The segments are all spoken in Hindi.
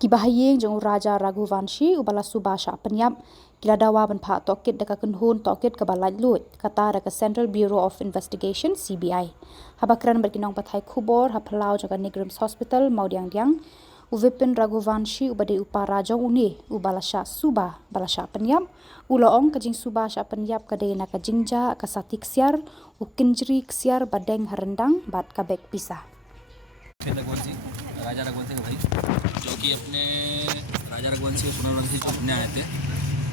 Kibahayeng jong Raja Raghuvanshi ubala subasha penyap kiladawa benpa tokit deka kenhun tokit kebalai lut kata deka Central Bureau of Investigation CBI. Habakran berkinong pathai kubor hapelau jaga Negrims Hospital Maudiang-diang Uvipin Raghuvanshi ubade upara jong uni ubalasha suba balasha penyap ulaong kajing subasha penyap kadena kajingja kasatik siar ukinjri ksiar badeng harendang bat kabek pisah. राजा रघुवंशी के भाई जो कि अपने राजा रघुवंशी और पुनर्वंशी जो घूमने आए थे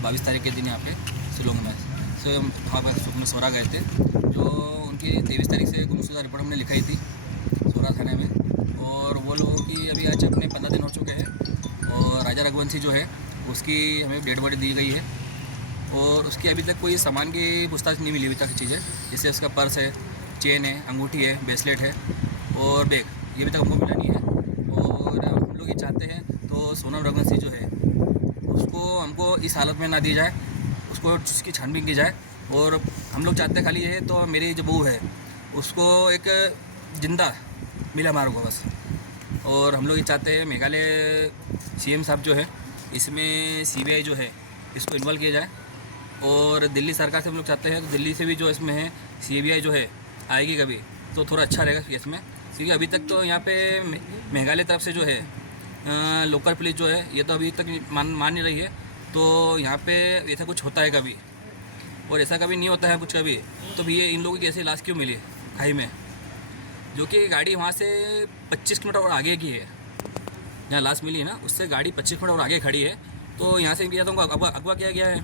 22 तारीख के दिन यहाँ पे शिलोंग में से वहाँ पर सुखना सोरा गए थे। जो उनकी 23 तारीख से गुमशुदा रिपोर्ट हमने लिखाई थी सोरा थाने में, और वो लोगों की अभी आज अपने 15 दिन हो चुके हैं। और राजा रघुवंशी जो है उसकी हमें डेड बॉडी दी गई है और उसकी अभी तक कोई सामान की पूछताछ नहीं मिली अभी तक चीज़ें, जैसे उसका पर्स है, चेन है, अंगूठी है, ब्रेसलेट है और बैग, ये अभी तक हमको मिला नहीं है। और हम लोग ये चाहते हैं तो सोनम रघुवंशी जो है उसको हमको इस हालत में ना दी जाए, उसको उसकी छानबीन की जाए। और हम लोग चाहते हैं खाली ये है तो मेरी जो बहू है उसको एक जिंदा मिला हमारे को बस। और हम लोग ये चाहते हैं मेघालय सीएम साहब जो है इसमें सीबीआई जो है इसको इन्वॉल्व किया जाए। और दिल्ली सरकार से हम लोग चाहते हैं तो दिल्ली से भी जो इसमें है सीबीआई जो है आएगी कभी तो थोड़ा अच्छा रहेगा इसमें, क्योंकि अभी तक तो यहाँ पे मेघालय तरफ से जो है लोकल पुलिस जो है ये तो अभी तक मान नहीं रही है। तो यहाँ पे ऐसा कुछ होता है कभी और ऐसा कभी नहीं होता है कुछ कभी, तो भी ये इन लोगों की ऐसी लाश क्यों मिली खाई में, जो कि गाड़ी वहाँ से 25 किलोमीटर और आगे की है। जहाँ लाश मिली है ना उससे गाड़ी 25 किलोमीटर और आगे खड़ी है, तो यहाँ से किया तो उनको अगवा किया गया है।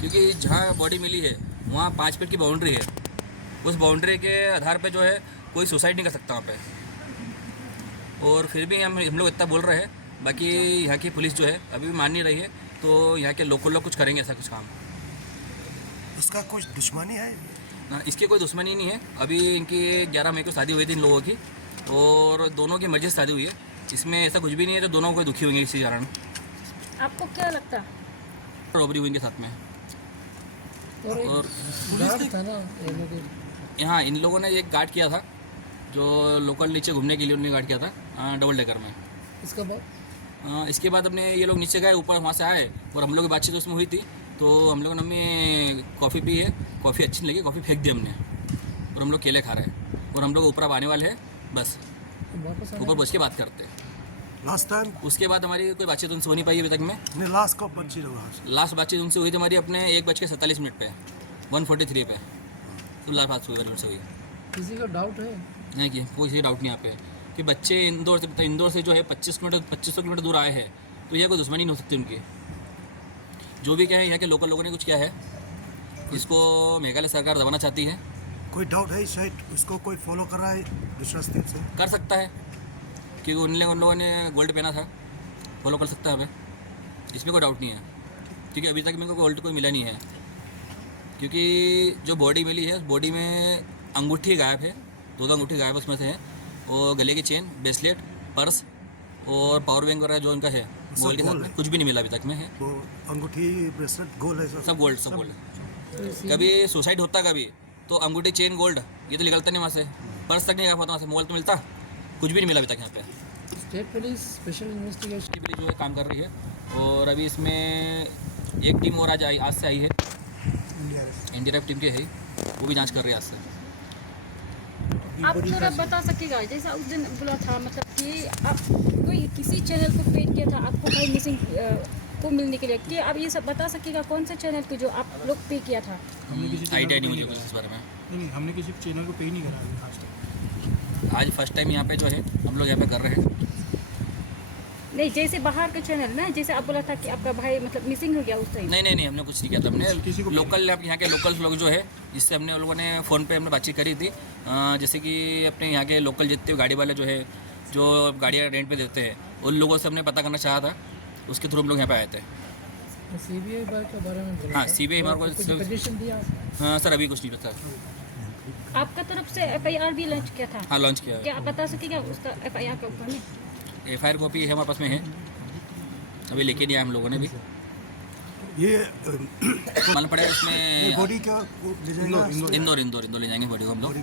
क्योंकि जहाँ बॉडी मिली है वहाँ 5 फीट की बाउंड्री है, उस बाउंड्री के आधार पे जो है कोई सुसाइड नहीं कर सकता वहाँ पे। और फिर भी हम लोग इतना बोल रहे हैं, बाकी यहाँ की पुलिस जो है अभी भी मान नहीं रही है, तो यहाँ के लोकल लोग कुछ करेंगे ऐसा कुछ काम। इसका कुछ दुश्मनी है ना, इसकी कोई दुश्मनी नहीं है। अभी इनकी 11 मई को शादी हुई थी इन लोगों की और दोनों की मर्जी से शादी हुई है, इसमें ऐसा कुछ भी नहीं है तो दोनों को दुखी होंगे इसी कारण। आपको क्या लगता है? रॉबरी हुई इनके साथ में। और यहाँ इन लोगों ने एक गार्ड किया था जो लोकल नीचे घूमने के लिए उन्होंने गार्ड किया था डबल डेकर में। इसके बाद अपने ये लोग नीचे गए, ऊपर वहाँ से आए और हम लोग की बातचीत उसमें हुई थी, तो हम लोगों ने कॉफ़ी पी है, कॉफ़ी अच्छी नहीं लगी, कॉफ़ी फेंक दी हमने और हम लोग केले खा रहे हैं और हम लोग ऊपर अब आने वाले हैं, बस ऊपर बच के बात करते हैं। लास्ट टाइम उसके बाद हमारी कोई बातचीत उनसे हो नहीं पाई अभी तक में। लास्ट कब बातचीत हुआ? लास्ट बातचीत उनसे हुई थी हमारी अपने 1:47 पे 143 पे, तो लास्ट बात हुई। किसी का डाउट है? नहीं कि कोई डाउट नहीं यहाँ पे कि बच्चे इंदौर से जो है 2500 किलोमीटर दूर आए हैं, तो यह कोई दुश्मनी नहीं हो सकती उनकी। जो भी क्या है यहाँ के लोकल लोगों ने कुछ किया है, इसको मेघालय सरकार दबाना चाहती है। कोई डाउट है शायद उसको कोई फॉलो कर रहा है दूसरा स्टेट से? कर सकता है क्योंकि उन लोगों ने गोल्ड पहना था, फॉलो कर सकता है हमें, इसमें कोई डाउट नहीं है। क्योंकि अभी तक मेरे को गोल्ड कोई मिला नहीं है, क्योंकि जो बॉडी मिली है बॉडी में अंगूठी गायब है, 2 अंगूठी गायब उसमें से है, और गले की चेन, ब्रेसलेट, पर्स और पावर बैंक वगैरह जो उनका है गोल्ड के साथ में कुछ भी नहीं मिला अभी तक में है। वो अंगूठी ब्रेसलेट गोल्ड है, सब गोल्ड। कभी सुसाइड होता कभी तो अंगूठी चेन गोल्ड ये तो निकलता नहीं वहाँ से, पर्स तक नहीं लगा पाता वहाँ से, मोबाइल तो मिलता, कुछ भी नहीं मिला अभी तक यहाँ पे। स्टेट पुलिस स्पेशल इन्वेस्टिगेशन की पुलिस जो है काम कर रही है, और अभी इसमें एक टीम और आज से आई है, एनडीआरएफ टीम के है, वो भी जांच कर रही है आज से। आप थोड़ा बता सकेगा, जैसा उस दिन बोला था मतलब कि आप कोई किसी चैनल को पेड किया था आपको भाई मिसिंग को मिलने के लिए, कि आप ये सब बता सकेगा कौन से चैनल को जो आप लोग पे किया था? आइडिया नहीं मुझे कुछ इस बारे में। नहीं, हमने किसी चैनल को पे नहीं करा आज तक। आज फर्स्ट टाइम यहाँ पे जो है हम लोग यहाँ पे कर रहे हैं। नहीं, जैसे बाहर का चैनल ना, जैसे आप बोला था कि आपका भाई मतलब मिसिंग हो गया उस टाइम। नहीं हमने कुछ नहीं किया था। हमने लोकल यहाँ के लोकल लोग जो है जिससे हमने उन लोगों ने फ़ोन पे हमने बातचीत करी थी, जैसे कि अपने यहाँ के लोकल जितने गाड़ी वाले जो है जो गाड़ियाँ रेंट पे देते हैं उन लोगों से हमने पता करना चाहा था, उसके थ्रू हम लोग यहाँ पे आए थे। सीबीआई के बारे में? हाँ, सीबीआई हमारे को पिटीशन दिया? हाँ सर, अभी कुछ नहीं पता। आपका तरफ से एफआईआर भी लॉन्च किया था? हाँ, लॉन्च किया। क्या आप बता सकेगा उसका एफआईआर के ऊपर में? एफआईआर कॉपी है हमारे पास में है, अभी लेके नहीं आया हम लोगों ने भी। ये मालूम पड़ेगा इसमें बॉडी क्या इंदौर ले जाएंगे बॉडी को हम लोग,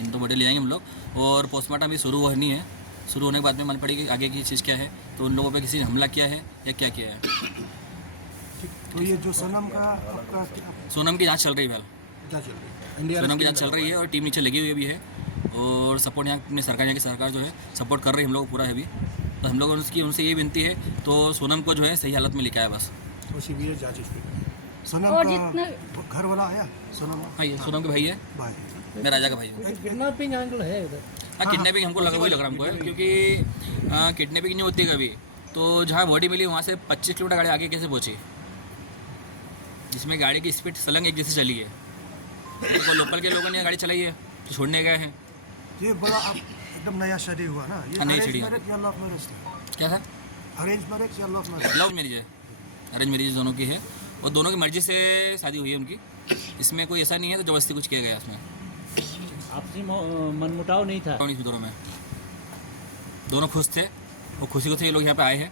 इंदौर बॉडी ले जाएंगे हम लोग। और पोस्टमार्टम भी शुरू हुआ नहीं है, शुरू होने के बाद में मालूम पड़ी कि आगे की चीज़ क्या है, तो उन लोगों पे किसी ने हमला किया है या क्या किया है। तो ये जो सोनम का आपका सोनम की जांच चल रही है फिलहाल, क्या चल रही है? सोनम की जांच चल रही है और टीम नीचे लगी हुई भी है और सपोर्ट यहाँ अपनी सरकार, यहाँ की सरकार जो है सपोर्ट कर रही है हम लोग पूरा है अभी। तो हम लोग उनसे ये विनती है तो सोनम को जो है सही हालत में लेके आए बस। तो सीबीआई जांच इस पे। सोनम और का घर वाला आया? सोनम हाँ, ये सोनम के भाई है, भाई मैं राजा का भाई हूँ। किडनैपिंग एंगल है उधर। हाँ, किडनैपिंग हमको लगा, वही लग रहा हमको है, क्योंकि किडनैपिंग नहीं होती कभी। तो जहाँ बॉडी मिली वहाँ से 25 किलोमीटर गाड़ी आगे कैसे पहुँची, जिसमें गाड़ी की स्पीड सलंग एक जैसे चली है। तो लोकल के लोगों ने गाड़ी चलाई है तो छोड़ने गए हैं। ये बड़ा अब एकदम नया शादी हुआ ना? ये हाँ, नई अरेंज शादी। मैरिज या लव मैरिज था? क्या था? अरेंज मैरिज या लव मैरिज? लव मैरिज है, अरेंज मैरिज दोनों की है और दोनों की मर्जी से शादी हुई है उनकी। इसमें कोई ऐसा नहीं है तो जबरदस्ती कुछ किया गया इसमें। आपसी मनमुटाव नहीं था। दोनों में दोनों खुश थे और खुशी को थे ये लोग यहाँ पे आए हैं।